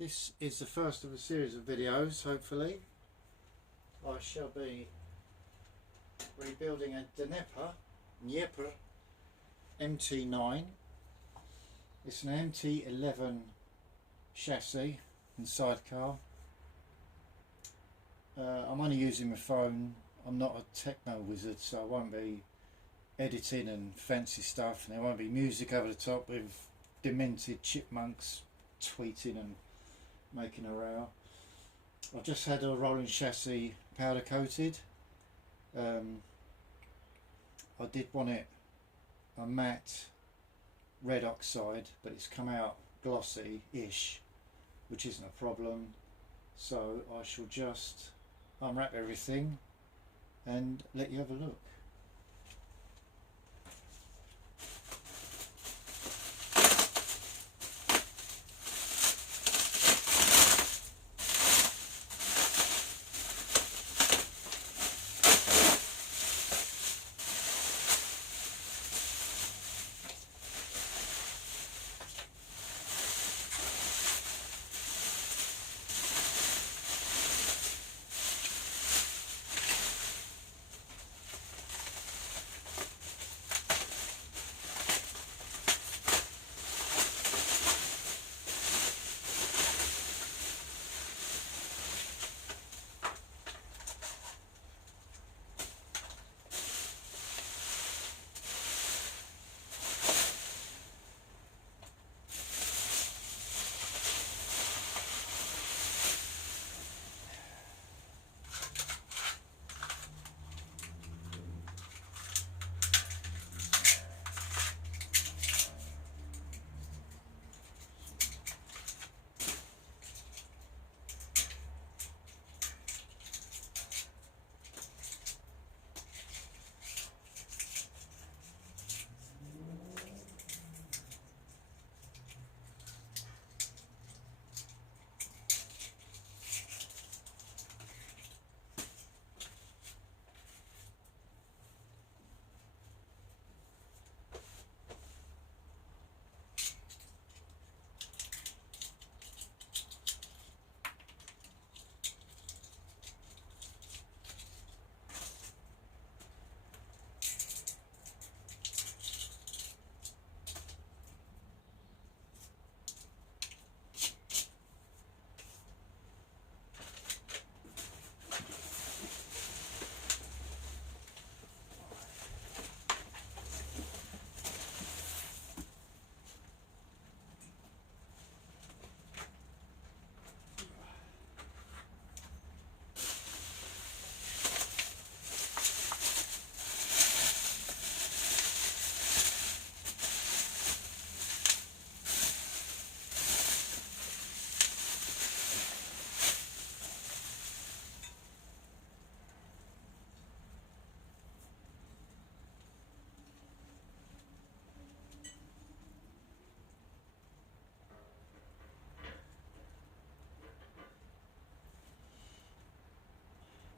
This is the first of a series of videos. Hopefully I shall be rebuilding a Dnepr MT-9. It's an MT-11 chassis and sidecar. I'm only using my phone. I'm not a techno wizard, so I won't be editing and fancy stuff, and there won't be music over the top with demented chipmunks tweeting and making a row. I've just had a rolling chassis powder coated. I did want it a matte red oxide, but it's come out glossy-ish, which isn't a problem. So I shall just unwrap everything and let you have a look.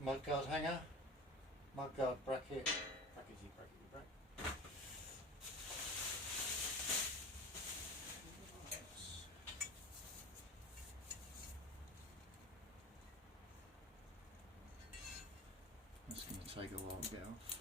Mudguard hanger, mudguard bracket, bracket. That's going to take a while to get off.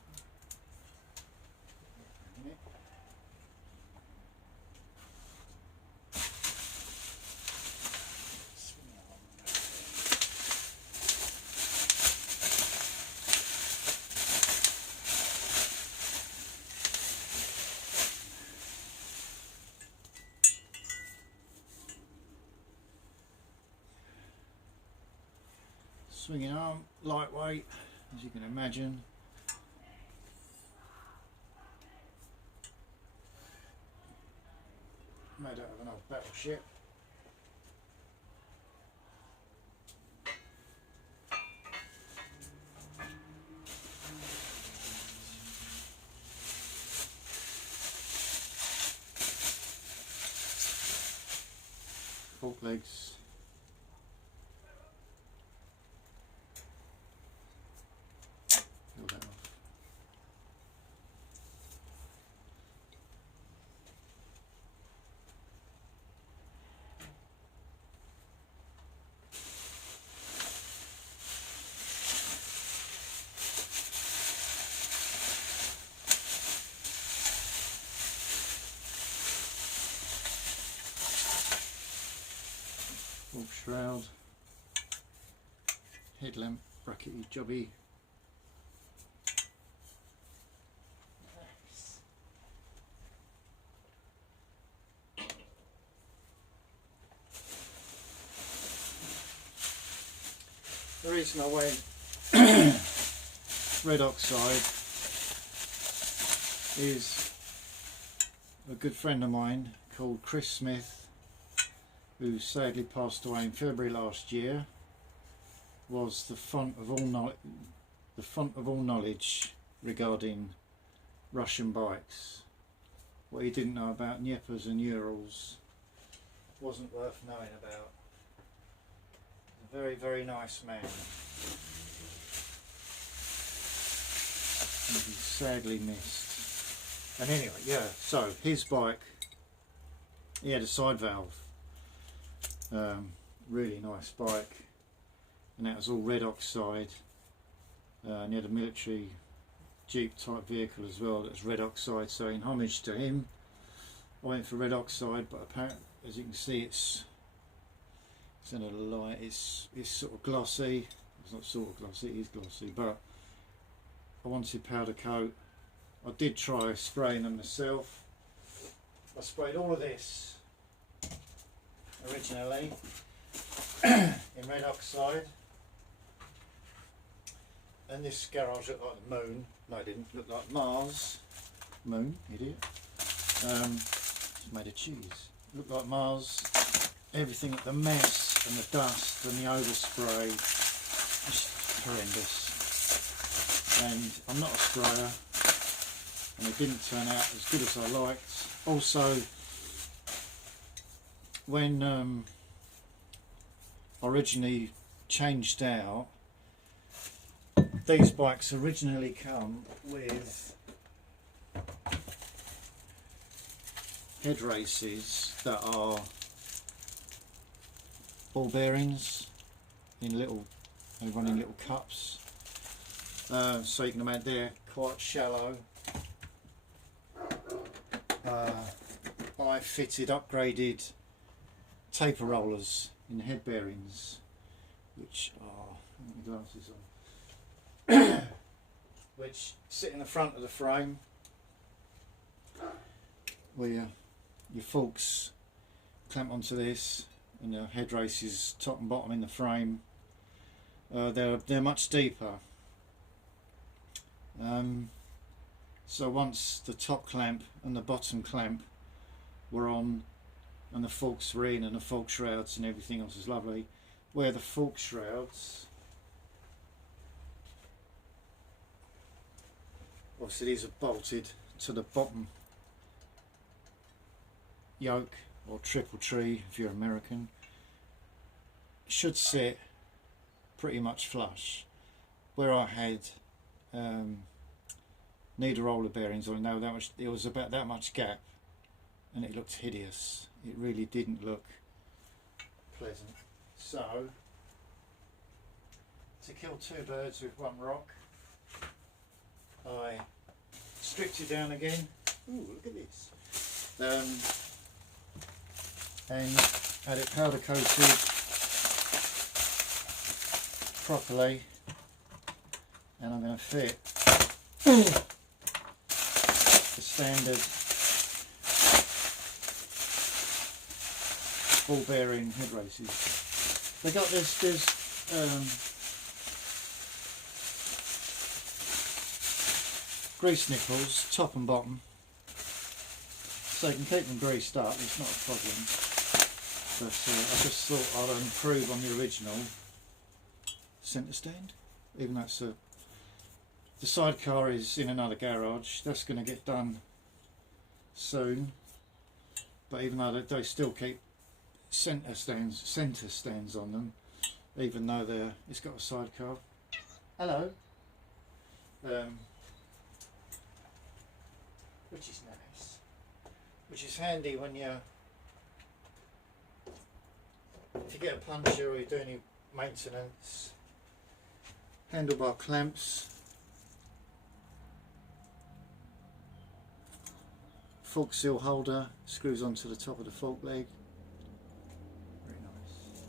Swinging arm, lightweight, as you can imagine. Made out of an old battleship. Fork legs. Peel that off. Full shroud, headlamp, brackety jobby. The reason I went red oxide is a good friend of mine called Chris Smith, who sadly passed away in February last year, was the font of all knowledge regarding Russian bikes. What he didn't know about Dneprs and Urals wasn't worth knowing about. A very, very nice man. And he's sadly missed. And anyway, yeah, so his bike, he had a side valve. Really nice bike. And that was all red oxide. And he had a military Jeep type vehicle as well that's red oxide. So in homage to him, I went for red oxide, but apparently, as you can see, it's in a light. It's sort of glossy. It's not sort of glossy, it is glossy. But I wanted powder coat. I did try spraying them myself. I sprayed all of this originally in red oxide, and this garage looked like the moon. No, it didn't. Looked like Mars. Moon, idiot. It's made of cheese. Looked like Mars. Everything, the mess and the dust and the overspray, just horrendous. And I'm not a sprayer, and it didn't turn out as good as I liked. Also, when I originally changed out, these bikes originally come with head races that are ball bearings in little, they run in little cups, so you can imagine they're quite shallow. I fitted upgraded taper rollers in the head bearings, which are, put my glasses on, which sit in the front of the frame, where your forks clamp onto this, and your head races top and bottom in the frame. They're much deeper. So once the top clamp and the bottom clamp were on, and the forks were in, and the fork shrouds and everything else is lovely, where the fork shrouds, obviously these are bolted to the bottom yoke, or triple tree if you're American, should sit pretty much flush. Where I had needle roller bearings on, it was about that much gap, and it looked hideous. It really didn't look pleasant. So, to kill two birds with one rock, I stripped it down again. Ooh, look at this. And had it powder coated properly, and I'm going to fit the standard ball bearing head races. They got there's grease nipples top and bottom, so you can keep them greased up. It's not a problem. But I just thought I'd improve on the original centre stand, even though it's the sidecar is in another garage. That's going to get done soon, but even though they still keep centre stands on them, even though it's got a sidecar. Hello. Which is nice, which is handy when if you get a puncture or you do any maintenance. Handlebar clamps, fork seal holder, screws onto the top of the fork leg. Very nice.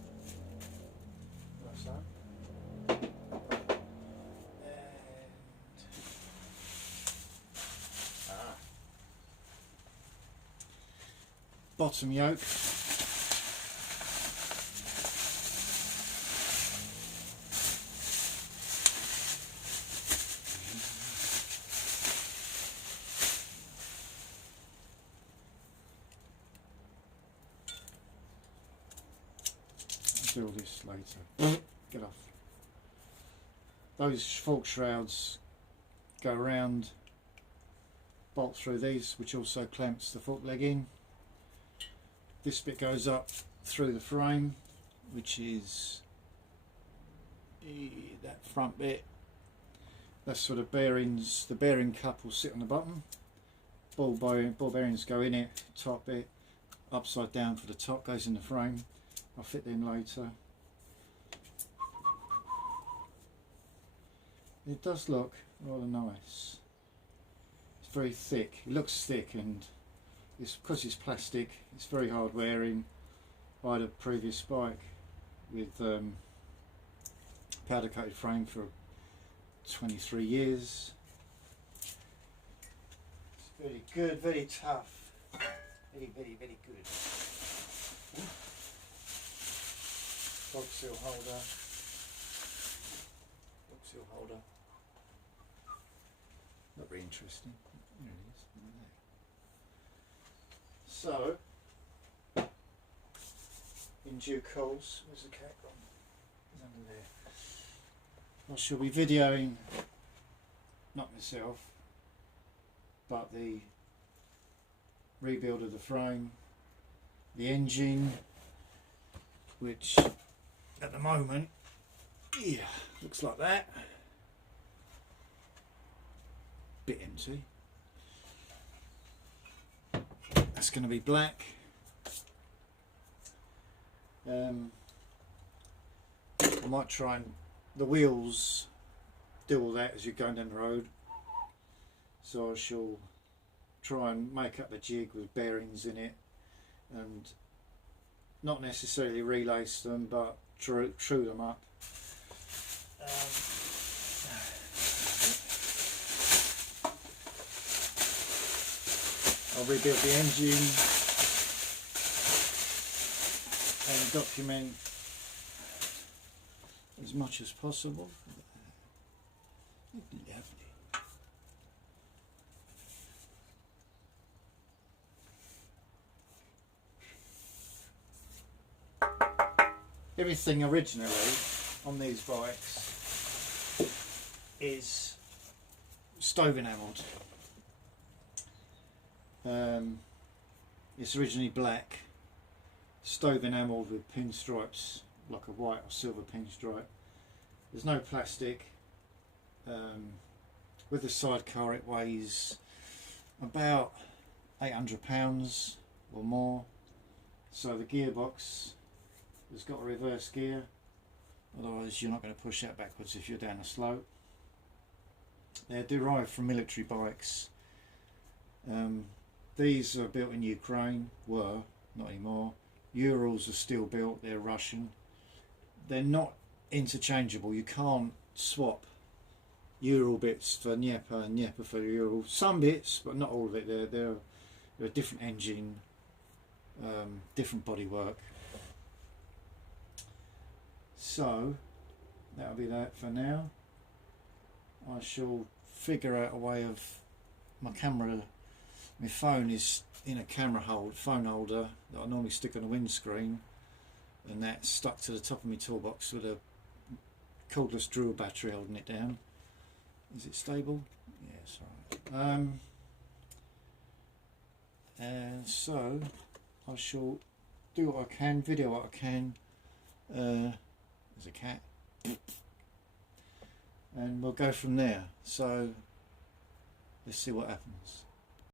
bottom yoke. I'll do this later. Get off. Those fork shrouds go around, bolt through these, which also clamps the fork leg in. This bit goes up through the frame, which is that front bit. That's where the bearings, the bearing cup will sit on the bottom. Ball bearings go in it, top bit, upside down for the top, goes in the frame. I'll fit them later. It does look rather nice. It's very thick. It looks thick, and it's because it's plastic. It's very hard wearing. I had a previous bike with powder coated frame for 23 years. It's very good, very tough. Very, very, very good. Dog seal holder. Dog seal holder. Not very interesting. There it is. So, in due course, where's the cat gone? It's under there. I shall be videoing, not myself, but the rebuild of the frame, the engine, which at the moment, yeah, looks like that. Bit empty. That's going to be black. I might try and the wheels do all that as you're going down the road, so I shall try and make up the jig with bearings in it and not necessarily relace them, but true them up. I'll rebuild the engine and document as much as possible. Lovely. Everything originally on these bikes is stove enamelled. It's originally black, stove enamelled with pinstripes, like a white or silver pinstripe. There's no plastic. With the sidecar it weighs about 800 pounds or more, so the gearbox has got a reverse gear, otherwise you're not going to push that backwards if you're down a slope. They're derived from military bikes. These are built in Ukraine, were, not anymore. Urals are still built, they're Russian. They're not interchangeable. You can't swap Ural bits for Dnepr and Dnepr for Ural. Some bits, but not all of it. They're a different engine, different bodywork. So that'll be that for now. I shall figure out a way of my camera. My phone is in a phone holder that I normally stick on a windscreen, and that's stuck to the top of my toolbox with a cordless drill battery holding it down. Is it stable? Yes, right. And so I shall do what I can, video what I can. There's a cat, and we'll go from there. So let's see what happens.